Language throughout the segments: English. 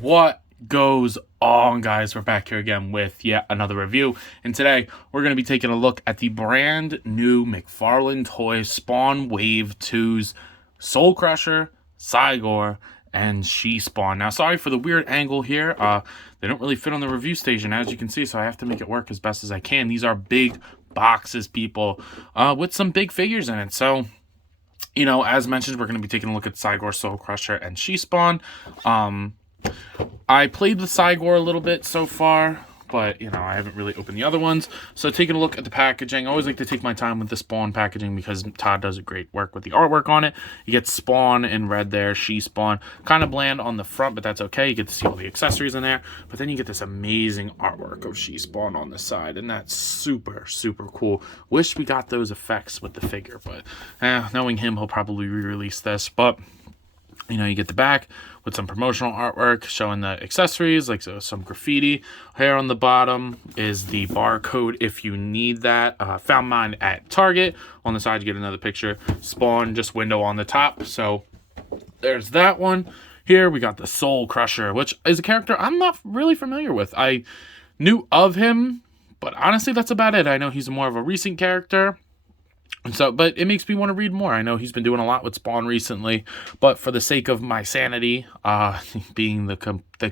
What goes on, guys? We're back here again with yet another review, and today we're going to be taking a look at the brand new McFarlane Toys Spawn Wave 2's Soul Crusher, Cygor, and SheSpawn. Now, sorry for the weird angle here. They don't really fit on the review station, as you can see, so I have to make it work as best as I can. These are big boxes, people, with some big figures in it. So, you know, as mentioned, we're going to be taking a look at Cygor, Soul Crusher, and SheSpawn. I played with Cygor a little bit so far, but, you know, I haven't really opened the other ones. So taking a look at the packaging, I always like to take my time with the Spawn packaging because Todd does a great work with the artwork on it. You get Spawn in red there, SheSpawn. Kind of bland on the front, but that's okay. You get to see all the accessories in there. But then you get this amazing artwork of SheSpawn on the side, and that's super, super cool. Wish we got those effects with the figure, but knowing him, he'll probably re-release this. But, you know, you get the back with some promotional artwork showing the accessories, like some graffiti. Here on the bottom is the barcode if you need that. Found mine at Target. On the side, you get another picture. Spawn, just window on the top. So there's that one. Here we got the Soul Crusher, which is a character I'm not really familiar with. I knew of him, but honestly, that's about it. I know he's more of a recent character. So, but it makes me want to read more. I know he's been doing a lot with Spawn recently, but for the sake of my sanity, being the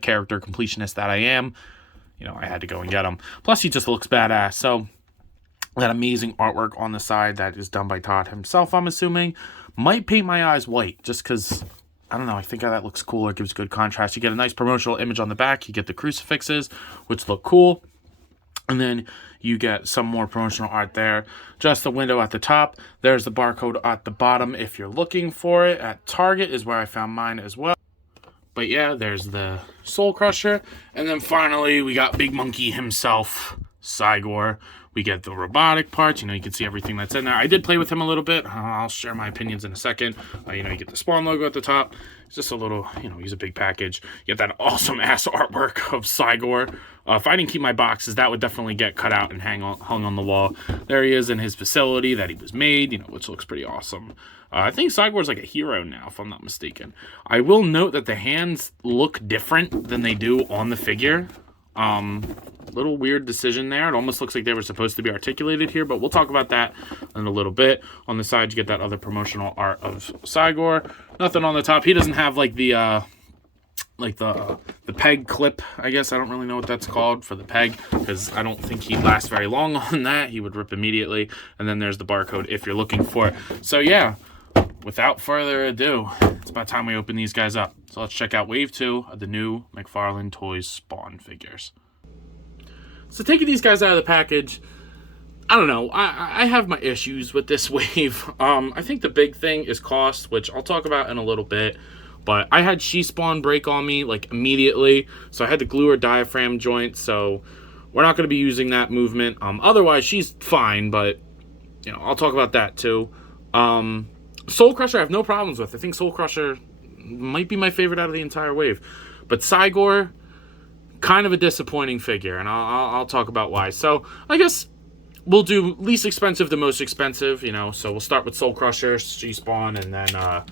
character completionist that I am, you know, I had to go and get him. Plus, he just looks badass. So, that amazing artwork on the side that is done by Todd himself, I'm assuming. Might paint my eyes white, just because, I don't know, I think that looks cool. It gives good contrast. You get a nice promotional image on the back. You get the crucifixes, which look cool. And then you get some more promotional art there. Just the window at the top. There's the barcode at the bottom if you're looking for it. At Target is where I found mine as well. But yeah, there's the Soul Crusher. And then finally, we got Big Monkey himself, Cygor. We get the robotic parts. You know, you can see everything that's in there. I did play with him a little bit. I'll share my opinions in a second. You know, you get the Spawn logo at the top. It's just a little, you know, he's a big package. You get that awesome-ass artwork of Cygor. If I didn't keep my boxes, that would definitely get cut out and hung on the wall. There he is in his facility that he was made, you know, which looks pretty awesome. I think Cygor's like a hero now, if I'm not mistaken. I will note that the hands look different than they do on the figure. Little weird decision there. It almost looks like they were supposed to be articulated here, but we'll talk about that in a little bit. On the side, you get that other promotional art of Cygor. Nothing on the top. He doesn't have like the peg clip, I guess. I don't really know what that's called for the peg, because I don't think he'd last very long on that. He would rip immediately. And then there's the barcode if you're looking for it. So yeah, without further ado, it's about time we open these guys up. So let's check out Wave 2 of the new McFarlane Toys Spawn figures. So taking these guys out of the package, I don't know. I have my issues with this wave. I think the big thing is cost, which I'll talk about in a little bit. But I had SheSpawn break on me, like, immediately. So I had to glue her diaphragm joint. So we're not going to be using that movement. Otherwise, she's fine. But, you know, I'll talk about that, too. Soul Crusher I have no problems with. I think Soul Crusher might be my favorite out of the entire wave. But Cygor, kind of a disappointing figure. And I'll talk about why. So I guess we'll do least expensive to most expensive, you know. So we'll start with Soul Crusher, SheSpawn, and then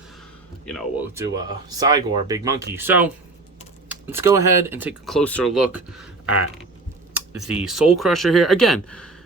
you know, we'll do Cygor, Big Monkey. So let's go ahead and take a closer look at the Soul Crusher here. Again,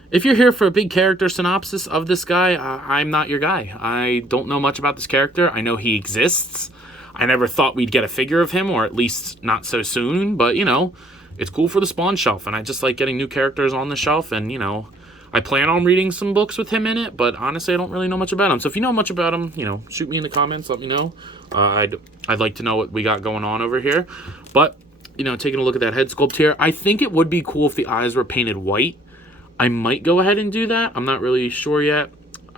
if you're here for a big character synopsis of this guy, I'm not your guy. I don't know much about this character. I know he exists. I never thought we'd get a figure of him, or at least not so soon. But, you know, it's cool for the Spawn shelf, and I just like getting new characters on the shelf, and, you know, I plan on reading some books with him in it, but honestly, I don't really know much about him. So if you know much about him, you know, shoot me in the comments, let me know. I'd like to know what we got going on over here. But, you know, taking a look at that head sculpt here, I think it would be cool if the eyes were painted white. I might go ahead and do that. I'm not really sure yet.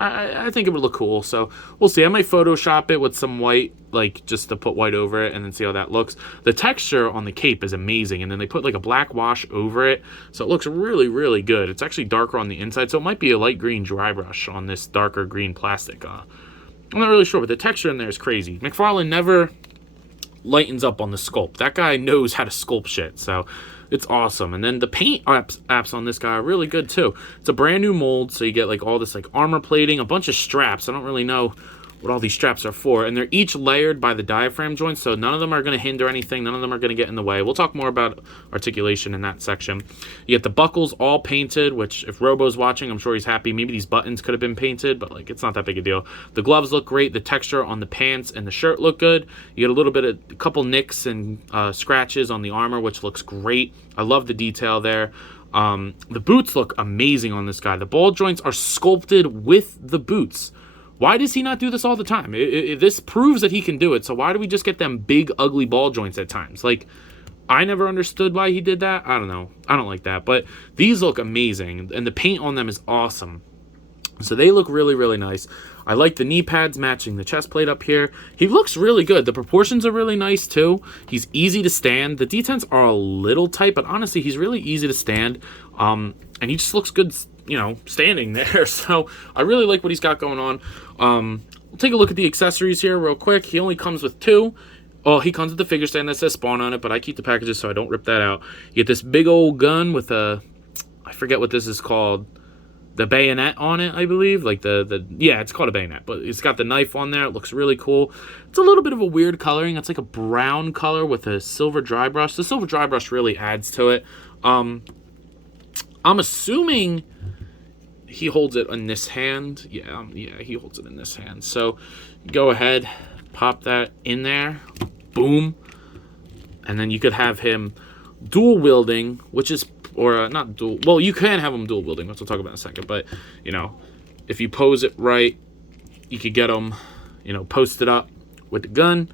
I think it would look cool, so we'll see. I might Photoshop it with some white, like, just to put white over it and then see how that looks. The texture on the cape is amazing, and then they put, like, a black wash over it, so it looks really, really good. It's actually darker on the inside, so it might be a light green dry brush on this darker green plastic. I'm not really sure, but the texture in there is crazy. McFarlane never lightens up on the sculpt. That guy knows how to sculpt shit, so it's awesome. And then the paint apps on this guy are really good too. It's a brand new mold, so you get like all this like armor plating, a bunch of straps. I don't really know what all these straps are for, and they're each layered by the diaphragm joints, so none of them are going to hinder anything, none of them are going to get in the way. We'll talk more about articulation in that section. You get the buckles all painted, which if Robo's watching, I'm sure he's happy. Maybe these buttons could have been painted, but like it's not that big a deal. The gloves look great, the texture on the pants and the shirt look good. You get a little bit of a couple nicks and scratches on the armor, which looks great. I love the detail there. The boots look amazing on this guy. The ball joints are sculpted with the boots. Why does he not do this all the time? This proves that he can do it, so why do we just get them big, ugly ball joints at times? Like, I never understood why he did that. I don't know. I don't like that, but these look amazing, and the paint on them is awesome. So they look really, really nice. I like the knee pads matching the chest plate up here. He looks really good. The proportions are really nice, too. He's easy to stand. The detents are a little tight, but honestly, he's really easy to stand, and he just looks good, you know, standing there. So I really like what he's got going on. We'll take a look at the accessories here real quick. He only comes with 2. Oh, he comes with the figure stand that says Spawn on it, but I keep the packages so I don't rip that out. You get this big old gun with a, I forget what this is called, the bayonet on it, I believe. Like yeah, it's called a bayonet, but it's got the knife on there. It looks really cool. It's a little bit of a weird coloring. It's like a brown color with a silver dry brush. The silver dry brush really adds to it. I'm assuming he holds it in this hand. Yeah, he holds it in this hand. So go ahead, pop that in there. Boom. And then you could have him dual wielding, which is, or not dual, well, you can have him dual wielding, which we'll talk about in a second, but, you know, if you pose it right, you could get him, you know, posted up with the gun.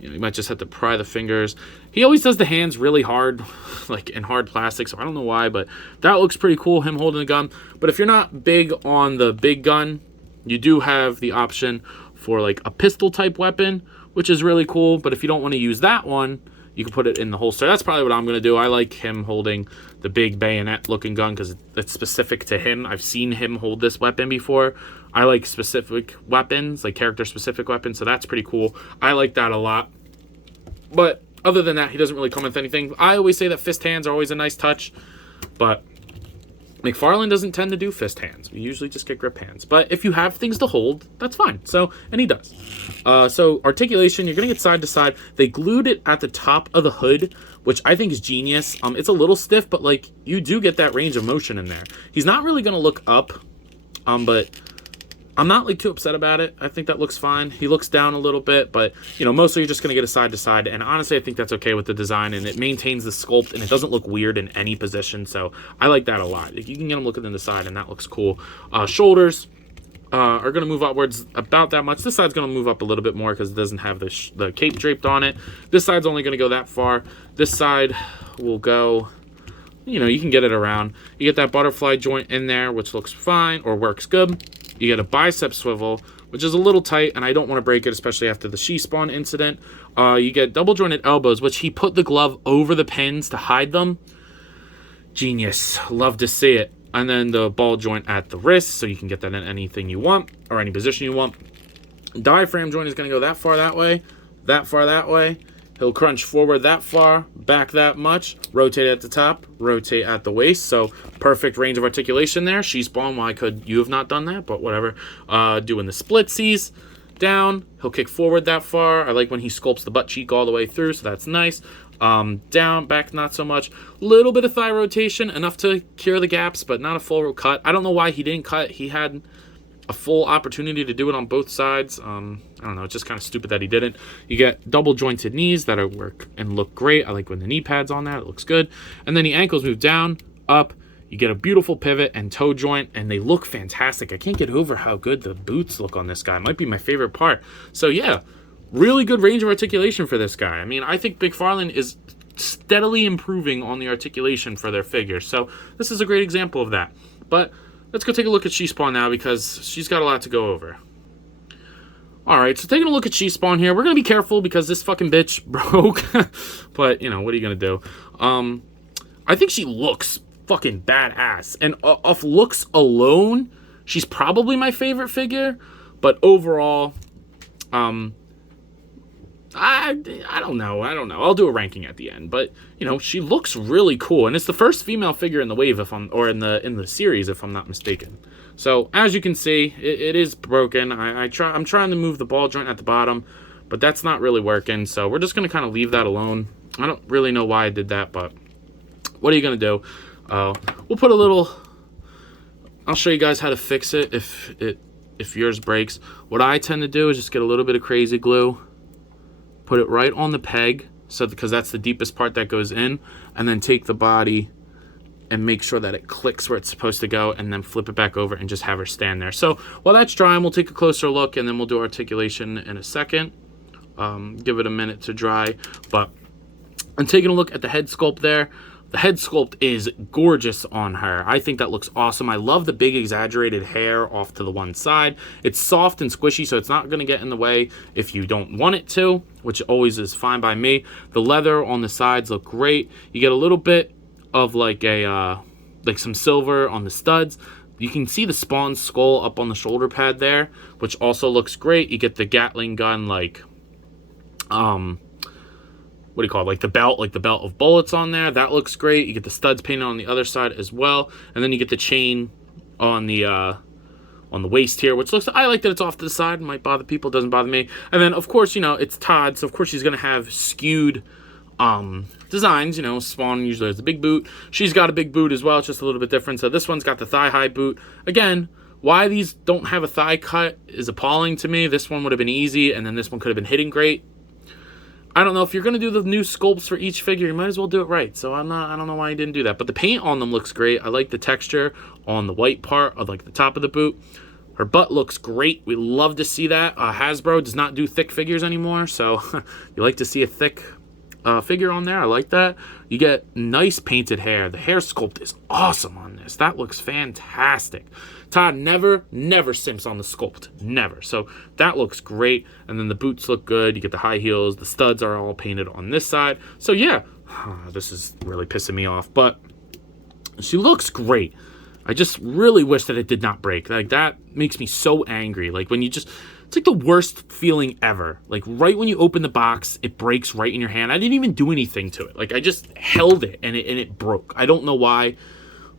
You know, you might just have to pry the fingers. He always does the hands really hard, like in hard plastic, so I don't know why, but that looks pretty cool, him holding the gun. But if you're not big on the big gun, you do have the option for like a pistol type weapon, which is really cool. But if you don't want to use that one, you can put it in the holster. That's probably what I'm going to do. I like him holding the big bayonet looking gun because it's specific to him. I've seen him hold this weapon before. I like specific weapons, like character specific weapons, so that's pretty cool. I like that a lot. But other than that, he doesn't really come with anything. I always say that fist hands are always a nice touch, but McFarlane doesn't tend to do fist hands. We usually just get grip hands. But if you have things to hold, that's fine. So, and he does. So articulation, you're going to get side to side. They glued it at the top of the hood, which I think is genius. It's a little stiff, but like you do get that range of motion in there. He's not really going to look up, but I'm not like too upset about it. I think that looks fine. He looks down a little bit, but you know, mostly you're just going to get a side to side. And honestly, I think that's okay with the design, and it maintains the sculpt, and it doesn't look weird in any position. So I like that a lot. You can get him looking in the side, and that looks cool. Shoulders are going to move upwards about that much. This side's going to move up a little bit more because it doesn't have the cape draped on it. This side's only going to go that far. This side will go, you know, you can get it around. You get that butterfly joint in there, which looks fine or works good. You get a bicep swivel, which is a little tight, and I don't want to break it, especially after the SheSpawn incident. You get double jointed elbows, which he put the glove over the pins to hide them. Genius. Love to see it. And then the ball joint at the wrist, so you can get that in anything you want, or any position you want. Diaphragm joint is going to go that far that way, that far that way. He'll crunch forward that far, back that much, rotate at the top, rotate at the waist. So perfect range of articulation there. SheSpawn, why could you have not done that? But whatever. Doing the splitsies down. He'll kick forward that far. I like when he sculpts the butt cheek all the way through, so that's nice. Down, back, not so much. Little bit of thigh rotation, enough to cure the gaps, but not a full cut. I don't know why he didn't cut. He had a full opportunity to do it on both sides. I don't know, it's just kind of stupid that he didn't. You get double jointed knees that work and look great. I like when the knee pads on that, it looks good. And then the ankles move down, up. You get a beautiful pivot and toe joint, and they look fantastic. I can't get over how good the boots look on this guy. It might be my favorite part. So yeah, really good range of articulation for this guy. I mean, I think McFarlane is steadily improving on the articulation for their figures. So this is a great example of that. But let's go take a look at SheSpawn now, because she's got a lot to go over. Alright, so taking a look at SheSpawn here. We're going to be careful because this fucking bitch broke. But, you know, what are you going to do? I think she looks fucking badass. And off looks alone, she's probably my favorite figure. But overall, I don't know. I'll do a ranking at the end, but you know, she looks really cool, and it's the first female figure in the wave, or in the series, if I'm not mistaken. So as you can see, it is broken. I'm trying to move the ball joint at the bottom, but that's not really working. So we're just gonna kind of leave that alone. I don't really know why I did that, but what are you gonna do? We'll put a little. I'll show you guys how to fix it if yours breaks. What I tend to do is just get a little bit of crazy glue. Put it right on the peg, because that's the deepest part that goes in, and then take the body and make sure that it clicks where it's supposed to go, and then flip it back over and just have her stand there. So while that's drying, we'll take a closer look, and then we'll do articulation in a second. Give it a minute to dry. But I'm taking a look at the head sculpt there. The head sculpt is gorgeous on her. I think that looks awesome. I love the big exaggerated hair off to the one side. It's soft and squishy, so it's not going to get in the way if you don't want it to, which always is fine by me. The leather on the sides look great. You get a little bit of like some silver on the studs. You can see the Spawn skull up on the shoulder pad there, which also looks great. You get the Gatling gun what do you call it, like the belt of bullets on there. That looks great. You get the studs painted on the other side as well, and then you get the chain on the waist here, which looks, I like that it's off to the side. It might bother people, it doesn't bother me. And then of course, you know, it's Todd, so of course she's gonna have skewed designs. You know, Spawn usually has a big boot. She's got a big boot as well. It's just a little bit different. So this one's got the thigh high boot. Again, why these don't have a thigh cut is appalling to me. This one would have been easy, and then this one could have been hitting great. I don't know, if you're going to do the new sculpts for each figure, you might as well do it right. So I don't know why I didn't do that. But the paint on them looks great. I like the texture on the white part of like the top of the boot. Her butt looks great. We love to see that. Hasbro does not do thick figures anymore, so you like to see a thick figure on there. I like that. You get nice painted hair. The hair sculpt is awesome on this. That looks fantastic. Todd never simps on the sculpt. Never. So that looks great. And then the boots look good. You get the high heels. The studs are all painted on this side. So yeah, this is really pissing me off. But she looks great. I just really wish that it did not break. Like, that makes me so angry. Like, when you just... It's like the worst feeling ever. Like, right when you open the box, it breaks right in your hand. I didn't even do anything to it. Like, I just held it, and it broke. I don't know why,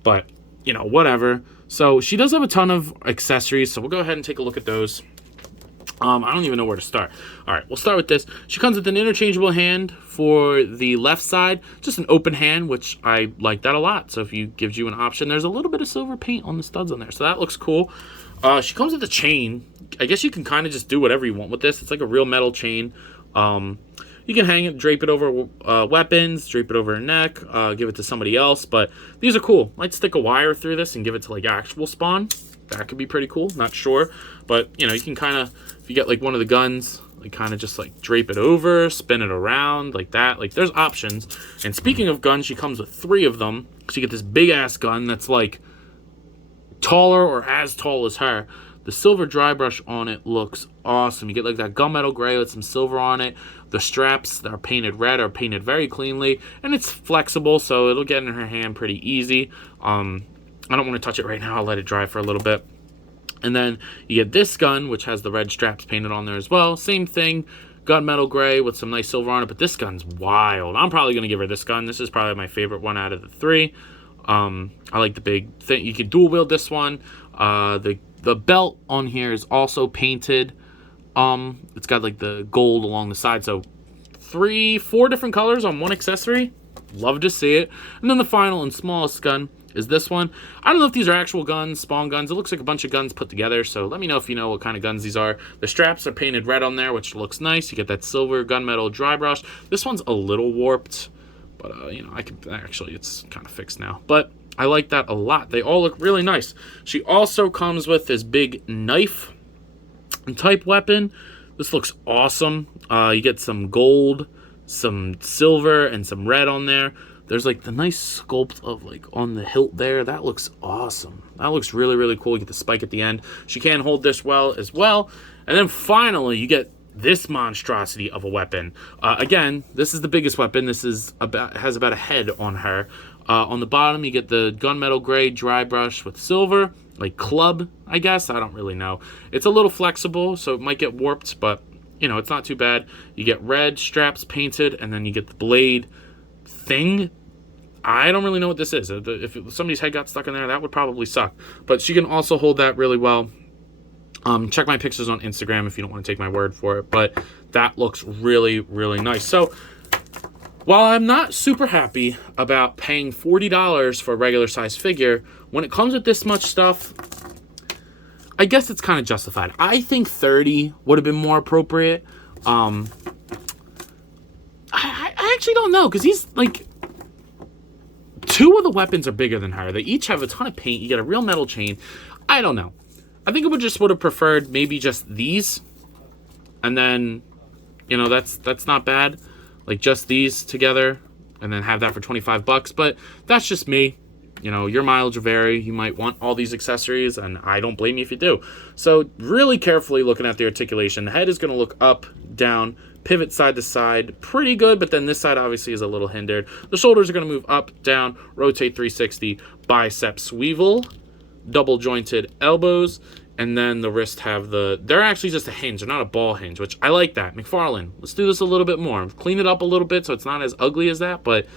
but, you know, whatever. So, she does have a ton of accessories, so we'll go ahead and take a look at those. I don't even know where to start. All right, we'll start with this. She comes with an interchangeable hand for the left side, just an open hand, which I like that a lot. So if it gives you an option, there's a little bit of silver paint on the studs on there, so that looks cool. She comes with a chain. I guess you can kind of just do whatever you want with this. It's like a real metal chain. You can hang it, drape it over weapons, drape it over her neck, give it to somebody else. But these are cool. Might stick a wire through this and give it to like actual Spawn. That could be pretty cool. Not sure, but you know, you can kind of, if you get like one of the guns, like kind of just like drape it over, spin it around like that. Like, there's options. And speaking of guns, she comes with 3 of them. So you get this big ass gun that's like taller or as tall as her. The silver dry brush on it looks awesome. You get like that gunmetal gray with some silver on it. The straps that are painted red are painted very cleanly, and it's flexible, so it'll get in her hand pretty easy. I don't want to touch it right now. I'll let it dry for a little bit. And then you get this gun, which has the red straps painted on there as well. Same thing, gunmetal gray with some nice silver on it, but this gun's wild. I'm probably going to give her this gun. This is probably my favorite one out of the 3. I like the big thing. You can dual wield this one. The belt on here is also painted. It's got like the gold along the side. So 4 different colors on one accessory. Love to see it. And then the final and smallest gun is this one. I don't know if these are actual guns, Spawn guns. It looks like a bunch of guns put together, so let me know if you know what kind of guns these are. The straps are painted red on there, which looks nice. You get that silver gunmetal dry brush. This one's a little warped, but you know, I can actually, it's kind of fixed now. But I like that a lot. They all look really nice. She also comes with this big knife type weapon. This looks awesome. You get some gold, some silver, and some red on there. There's like the nice sculpt of like on the hilt there. That looks awesome. That looks really, really cool. You get the spike at the end. She can hold this well as well. And then finally, you get this monstrosity of a weapon. Again, this is the biggest weapon. This is has about a head on her. On the bottom, you get the gunmetal gray dry brush with silver, like club, I guess. I don't really know. It's a little flexible, so it might get warped, but you know, it's not too bad. You get red straps painted, and then you get the blade thing. I don't really know what this is. If somebody's head got stuck in there, that would probably suck. But she can also hold that really well. Check my pictures on Instagram if you don't want to take my word for it. But that looks really, really nice. So while I'm not super happy about paying $40 for a regular size figure, when it comes with this much stuff, I guess it's kind of justified. I think 30 would have been more appropriate. I actually don't know, because he's like, 2 of the weapons are bigger than her. They each have a ton of paint. You get a real metal chain. I don't know. I think I would have preferred maybe just these, and then, you know, that's not bad. Like just these together, and then have that for 25 bucks. But that's just me. You know, your mileage will vary. You might want all these accessories, and I don't blame you if you do. So really carefully looking at the articulation. The head is going to look up, down, pivot side to side, pretty good, but then this side obviously is a little hindered. The shoulders are going to move up, down, rotate 360, bicep swivel, double jointed elbows, and then the wrist have they're actually just a hinge. They're not a ball hinge, which I like that. McFarlane, let's do this a little bit more. Clean it up a little bit so it's not as ugly as that, but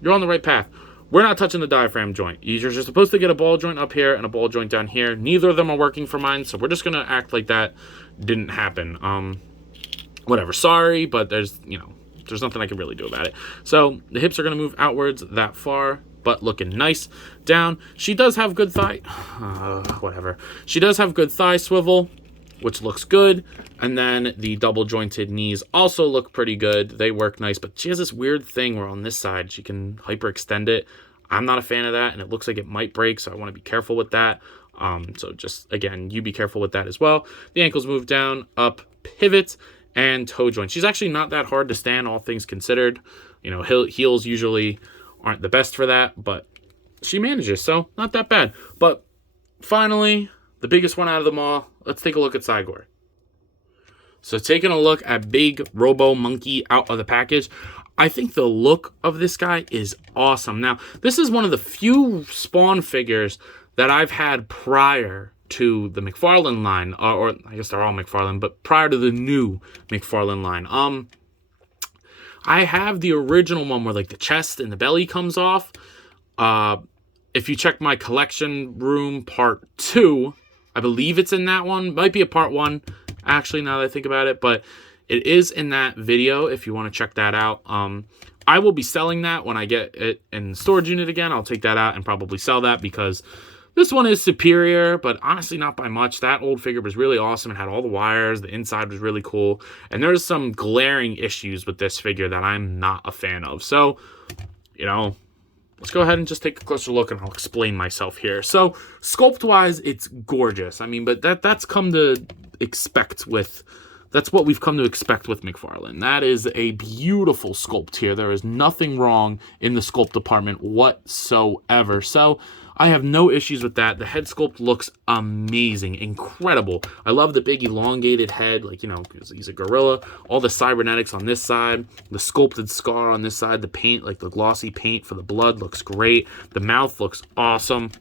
you're on the right path. We're not touching the diaphragm joint. You're just supposed to get a ball joint up here and a ball joint down here. Neither of them are working for mine, so we're just going to act like that didn't happen. Whatever, sorry, but there's nothing I can really do about it. So the hips are going to move outwards that far, but looking nice. Down, she does have good thigh, whatever. She does have good thigh swivel, which looks good. And then the double jointed knees also look pretty good. They work nice, but she has this weird thing where on this side, she can hyperextend it. I'm not a fan of that, and it looks like it might break, so I want to be careful with that. So just, again, you be careful with that as well. The ankles move down, up, pivot, and toe joint. She's actually not that hard to stand, all things considered. You know, heels usually aren't the best for that, but she manages, so not that bad. But finally, the biggest one out of them all, let's take a look at Cygor. So taking a look at big Robo Monkey out of the package, I think the look of this guy is awesome. Now, this is one of the few Spawn figures that I've had prior to the McFarlane line, or I guess they're all McFarlane, but prior to the new McFarlane line. I have the original one where like the chest and the belly comes off. If you check my collection room part 2, I believe it's in that one. Might be a part 1, actually, now that I think about it, but it is in that video if you want to check that out. I will be selling that when I get it in the storage unit again. I'll take that out and probably sell that because this one is superior, but honestly not by much. That old figure was really awesome. It had all the wires. The inside was really cool. And there's some glaring issues with this figure that I'm not a fan of. So, you know, let's go ahead and just take a closer look and I'll explain myself here. So, sculpt-wise, it's gorgeous. I mean, but that's come to expect with... That's what we've come to expect with McFarlane. That is a beautiful sculpt here. There is nothing wrong in the sculpt department whatsoever. So I have no issues with that. The head sculpt looks amazing, incredible. I love the big elongated head, like, you know, he's a gorilla. All the cybernetics on this side, the sculpted scar on this side, the paint, like the glossy paint for the blood looks great. The mouth looks awesome.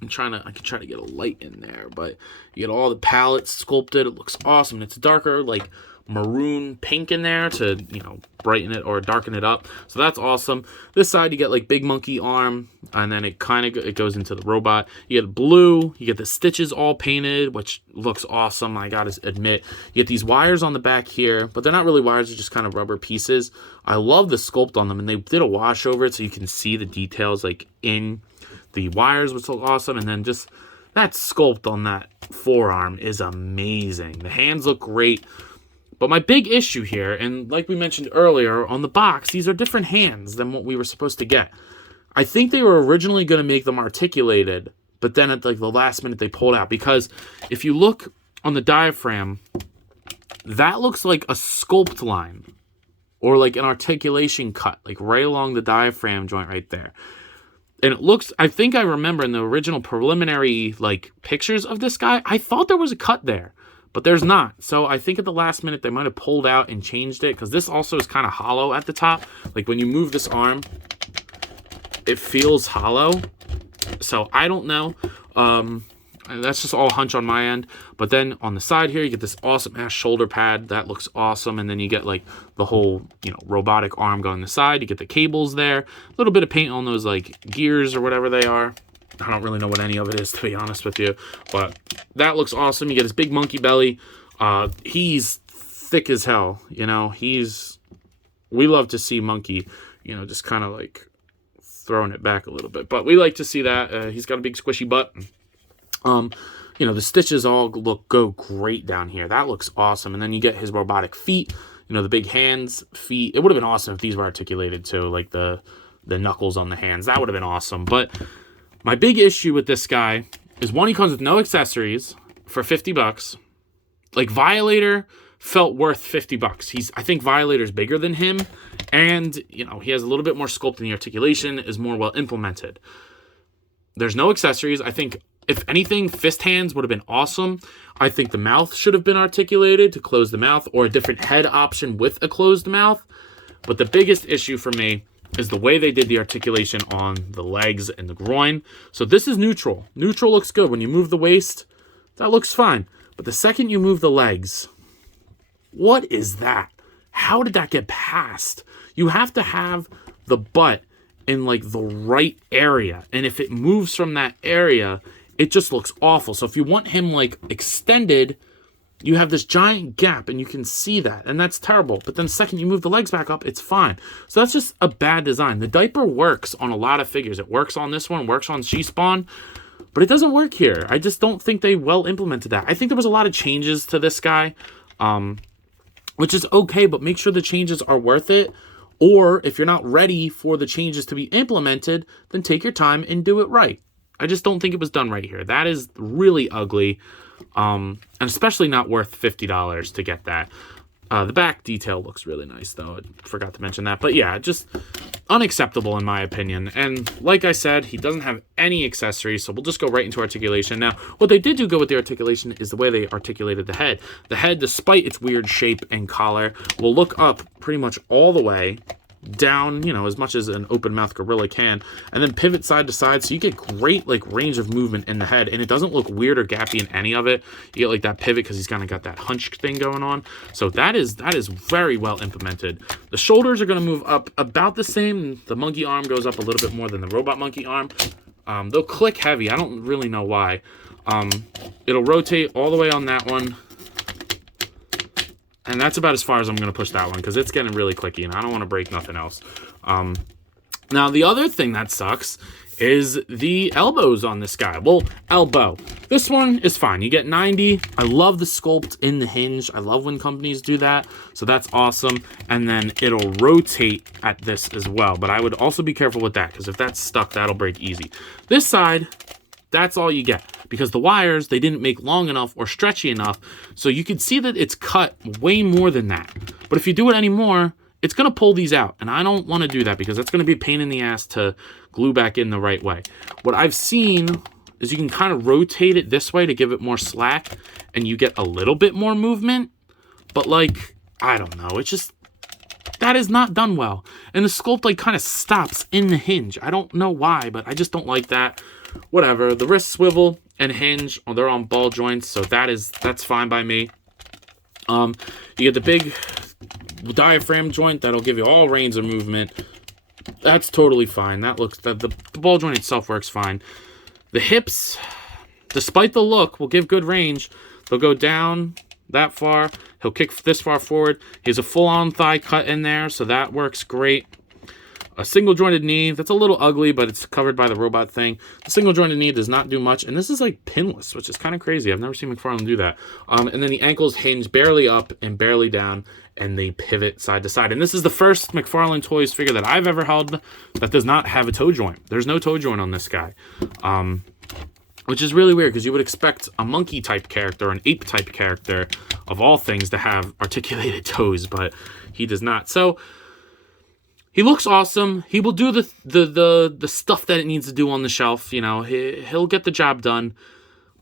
I can try to get a light in there, but you get all the palettes sculpted. It looks awesome. It's darker, like maroon pink in there to, you know, brighten it or darken it up. So that's awesome. This side, you get like big monkey arm, and then it goes into the robot. You get blue. You get the stitches all painted, which looks awesome. I gotta admit, you get these wires on the back here, but they're not really wires. They're just kind of rubber pieces. I love the sculpt on them, and they did a wash over it so you can see the details like in the wires, which look awesome. And then just that sculpt on that forearm is amazing. The hands look great. But my big issue here, and like we mentioned earlier on the box, these are different hands than what we were supposed to get. I think they were originally going to make them articulated, but then at like the last minute they pulled out. Because if you look on the diaphragm, that looks like a sculpt line or like an articulation cut, like right along the diaphragm joint right there. And it looks, I think I remember in the original preliminary like pictures of this guy, I thought there was a cut there, but there's not. So I think at the last minute they might have pulled out and changed it, because this also is kind of hollow at the top. Like when you move this arm, it feels hollow. So I don't know. That's just all hunch on my end. But then on the side here, you get this awesome ass shoulder pad. That looks awesome. And then you get like the whole, you know, robotic arm going the side. You get the cables there. A little bit of paint on those like gears or whatever they are. I don't really know what any of it is, to be honest with you. But that looks awesome. You get his big monkey belly. He's thick as hell. You know, we love to see Monkey, you know, just kind of like throwing it back a little bit. But we like to see that. He's got a big squishy butt. You know, the stitches all go great down here. That looks awesome. And then you get his robotic feet, you know, the big hands, feet. It would have been awesome if these were articulated too, like the knuckles on the hands. That would have been awesome. But my big issue with this guy is, one, he comes with no accessories for $50. Like, Violator felt worth $50. I think Violator's bigger than him, and, you know, he has a little bit more sculpt, and the articulation is more well implemented. There's no accessories. I think, if anything, fist hands would have been awesome. I think the mouth should have been articulated to close the mouth, or a different head option with a closed mouth. But the biggest issue for me is the way they did the articulation on the legs and the groin. So this is neutral. Neutral looks good. When you move the waist, that looks fine. But the second you move the legs, what is that? How did that get past? You have to have the butt in like the right area. And if it moves from that area, it just looks awful. So if you want him like extended, you have this giant gap and you can see that. And that's terrible. But then the second you move the legs back up, it's fine. So that's just a bad design. The diaper works on a lot of figures. It works on this one, works on SheSpawn, but it doesn't work here. I just don't think they well implemented that. I think there was a lot of changes to this guy, which is okay, but make sure the changes are worth it. Or if you're not ready for the changes to be implemented, then take your time and do it right. I just don't think it was done right here. That is really ugly, and especially not worth $50 to get that. The back detail looks really nice, though. I forgot to mention that. But yeah, just unacceptable in my opinion. And like I said, he doesn't have any accessories, so we'll just go right into articulation. Now, what they did do good with the articulation is the way they articulated the head. The head, despite its weird shape and collar, will look up pretty much all the way down, you know, as much as an open mouth gorilla can, and then pivot side to side, so you get great like range of movement in the head, and it doesn't look weird or gappy in any of it. You get like that pivot because he's kind of got that hunch thing going on. So that is very well implemented. The shoulders are going to move up about the same. The monkey arm goes up a little bit more than the robot monkey arm. They'll click heavy. I don't really know why. It'll rotate all the way on that one. And that's about as far as I'm going to push that one, because it's getting really clicky, and I don't want to break nothing else. Now, the other thing that sucks is the elbows on this guy. Well, elbow. This one is fine. You get 90. I love the sculpt in the hinge. I love when companies do that. So that's awesome. And then it'll rotate at this as well. But I would also be careful with that, because if that's stuck, that'll break easy. This side, that's all you get, because the wires, they didn't make long enough or stretchy enough. So you can see that it's cut way more than that. But if you do it anymore, it's going to pull these out. And I don't want to do that, because that's going to be a pain in the ass to glue back in the right way. What I've seen is you can kind of rotate it this way to give it more slack, and you get a little bit more movement. But like, I don't know. It's just, that is not done well. And the sculpt like kind of stops in the hinge. I don't know why, but I just don't like that. Whatever. The wrist swivel and hinge, they're on ball joints, so that's fine by me. You get the big diaphragm joint that'll give you all range of movement. That's totally fine. That looks, the ball joint itself works fine. The hips, despite the look, will give good range. They'll go down that far. He'll kick this far forward. He has a full-on thigh cut in there, so that works great. A single-jointed knee, that's a little ugly, but it's covered by the robot thing. The single-jointed knee does not do much, and this is like pinless, which is kind of crazy. I've never seen McFarlane do that. And then the ankles hinge barely up and barely down, and they pivot side to side. And this is the first McFarlane Toys figure that I've ever held that does not have a toe joint. There's no toe joint on this guy, which is really weird, because you would expect a monkey-type character, an ape-type character, of all things, to have articulated toes, but he does not. So he looks awesome. He will do the stuff that it needs to do on the shelf. You know, he'll get the job done.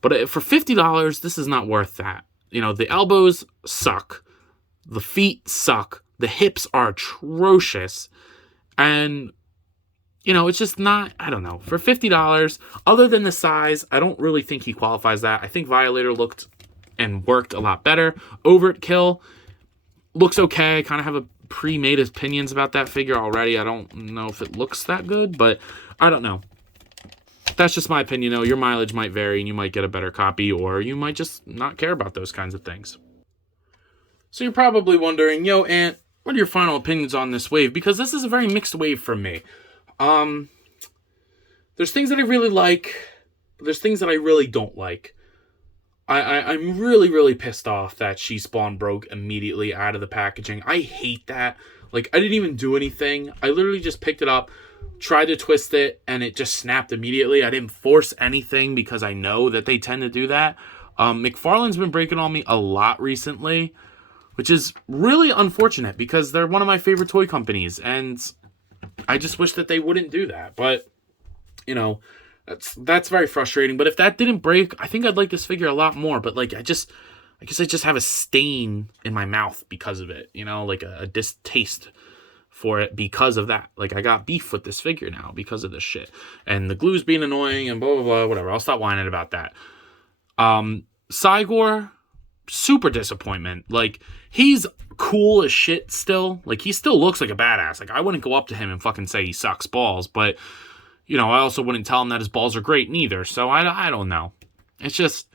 But for $50, this is not worth that. You know, the elbows suck. The feet suck. The hips are atrocious. And you know, it's just not, I don't know. For $50, other than the size, I don't really think he qualifies that. I think Violator looked and worked a lot better. Overkill looks okay. I kind of have a pre-made opinions about that figure already. I don't know if it looks that good, but I don't know. That's just my opinion, though. Your mileage might vary, and you might get a better copy, or you might just not care about those kinds of things. So you're probably wondering, yo, Ant, what are your final opinions on this wave? Because this is a very mixed wave for me. There's things that I really like, but there's things that I really don't like. I'm really, really pissed off that SheSpawn broke immediately out of the packaging. I hate that. Like, I didn't even do anything. I literally just picked it up, tried to twist it, and it just snapped immediately. I didn't force anything because I know that they tend to do that. McFarlane's been breaking on me a lot recently, which is really unfortunate because they're one of my favorite toy companies, and I just wish that they wouldn't do that. But, you know, that's very frustrating. But if that didn't break, I think I'd like this figure a lot more. But, like, I guess I just have a stain in my mouth because of it, you know, like a distaste for it because of that. Like, I got beef with this figure now because of this shit. And the glue's being annoying and blah, blah, blah, whatever. I'll stop whining about that. Cygor, super disappointment. Like, he's cool as shit still. Like, he still looks like a badass. Like, I wouldn't go up to him and fucking say he sucks balls, but, you know, I also wouldn't tell him that his balls are great neither. So I don't know. It's just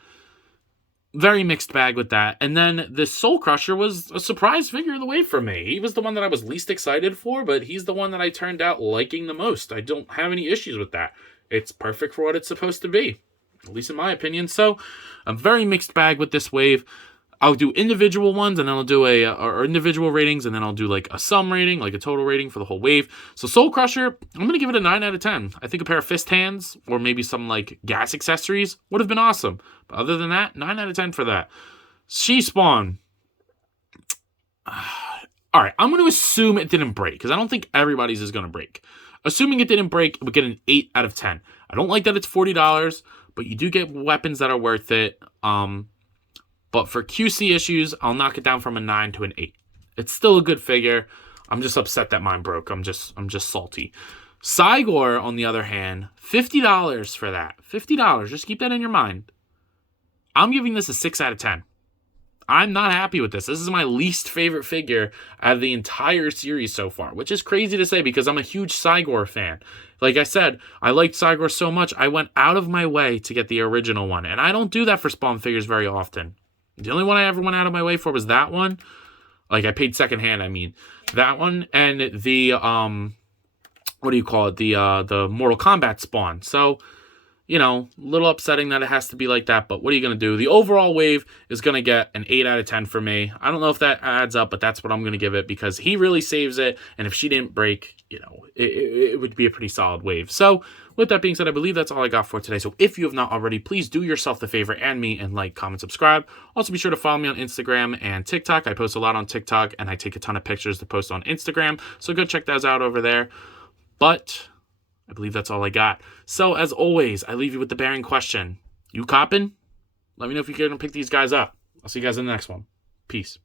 very mixed bag with that. And then the Soul Crusher was a surprise figure of the wave for me. He was the one that I was least excited for, but he's the one that I turned out liking the most. I don't have any issues with that. It's perfect for what it's supposed to be, at least in my opinion. So a very mixed bag with this wave. I'll do individual ones, and then I'll do or individual ratings, and then I'll do like a sum rating, like a total rating for the whole wave. So Soul Crusher, I'm going to give it a 9 out of 10. I think a pair of fist hands or maybe some like gas accessories would have been awesome. But other than that, 9 out of 10 for that. SheSpawn. All right, I'm going to assume it didn't break because I don't think everybody's is going to break. Assuming it didn't break, it would get an 8 out of 10. I don't like that it's $40, but you do get weapons that are worth it. But for QC issues, I'll knock it down from a 9 to an 8. It's still a good figure. I'm just upset that mine broke. I'm just salty. Cygor, on the other hand, $50 for that. $50. Just keep that in your mind. I'm giving this a 6 out of 10. I'm not happy with this. This is my least favorite figure out of the entire series so far, which is crazy to say because I'm a huge Cygor fan. Like I said, I liked Cygor so much, I went out of my way to get the original one. And I don't do that for Spawn figures very often. The only one I ever went out of my way for was that one. Like, I paid secondhand, I mean. That one and the, what do you call it? The Mortal Kombat Spawn. So, you know, a little upsetting that it has to be like that, but what are you going to do? The overall wave is going to get an 8 out of 10 for me. I don't know if that adds up, but that's what I'm going to give it because he really saves it, and if she didn't break, you know, it would be a pretty solid wave. So, with that being said, I believe that's all I got for today. So if you have not already, please do yourself the favor and me and like, comment, subscribe. Also, be sure to follow me on Instagram and TikTok. I post a lot on TikTok, and I take a ton of pictures to post on Instagram. So go check those out over there. But I believe that's all I got. So as always, I leave you with the bearing question. You coppin'? Let me know if you're going to pick these guys up. I'll see you guys in the next one. Peace.